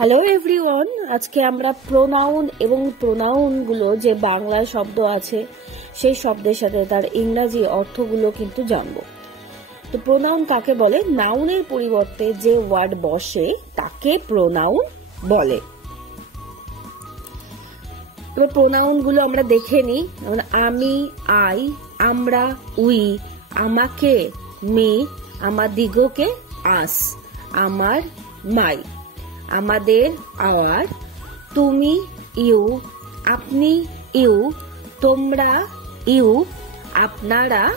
Hello everyone, আজকে আমরা pronoun এবং প্রোনাউনগুলো যে বাংলা শব্দ আছে সেই শব্দের সাথে তার ইংরাজি অর্থগুলো কিন্তু জানবো। তো প্রোনাউন কাকে বলে? নাউনের পরিবর্তে যে ওয়ার্ড বসে তাকে প্রোনাউন বলে। এবার প্রোনাউনগুলো আমরা দেখে নিই। আমি, আই, আমরা, উই, আমাকে, মি, আমাদিগকে, আস, আমার, মাই, আমাদের, আওয়ার, তুমি, ইউ, আপনি, ইউ, তোমরা, ইউ, আপনারা,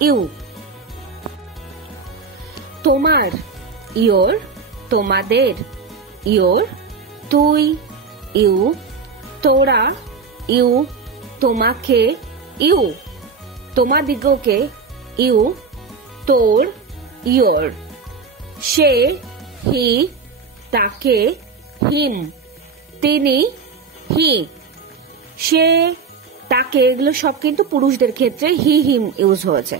ইউ। তোমার, ইয়োর, তোমাদের, ইয়োর, তুই, ইউ, তোরা, ইউ, তোমাকে, ইউ, তোমাদিগকে, ইউ, তোর, ইয়োর, সে, হি, তাকে, হিম, তিনি, হি, সে, তাকে, এগুলো সব কিন্তু পুরুষদের ক্ষেত্রে হি হিম ইউজ হয়েছে।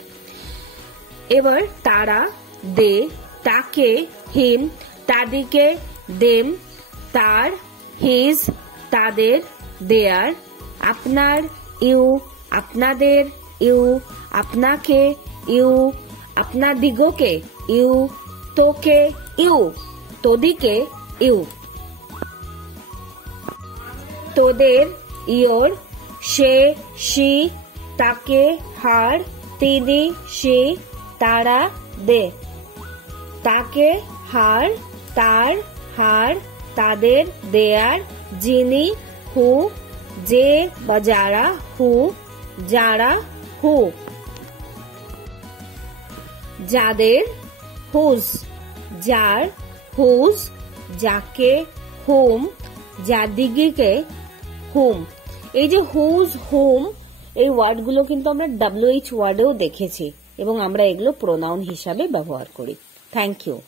এবার তারা, দে, তাকে, হিম, তাদিকে, দেম, তার, হিজ, তাদের, দেয়ার, আপনার, ইউ, আপনাদের, ইউ, আপনাকে, ইউ, আপনাদিগকে, ইউ, তোকে, ইউ, তোদিকে, ইউ, তোদের, ইয়োর, সে, সি, তাকে, হার, তিনি, সি, তারা, দে, তাকে, হার, তার, হার, তাদের, দেয়ার, যিনি, হু, যে বা যারা, হু, যারা, হু, যাদের, হুজ, যার, হুজ, যাকে, হুম, যাদিগকে, হুম। এই যে হুজ, হুম, এই ওয়ার্ডগুলো কিন্তু আমরা WH ওয়ার্ডেও দেখেছি এবং আমরা এগুলো প্রোনাউন হিসাবে ব্যবহার করি। Thank you.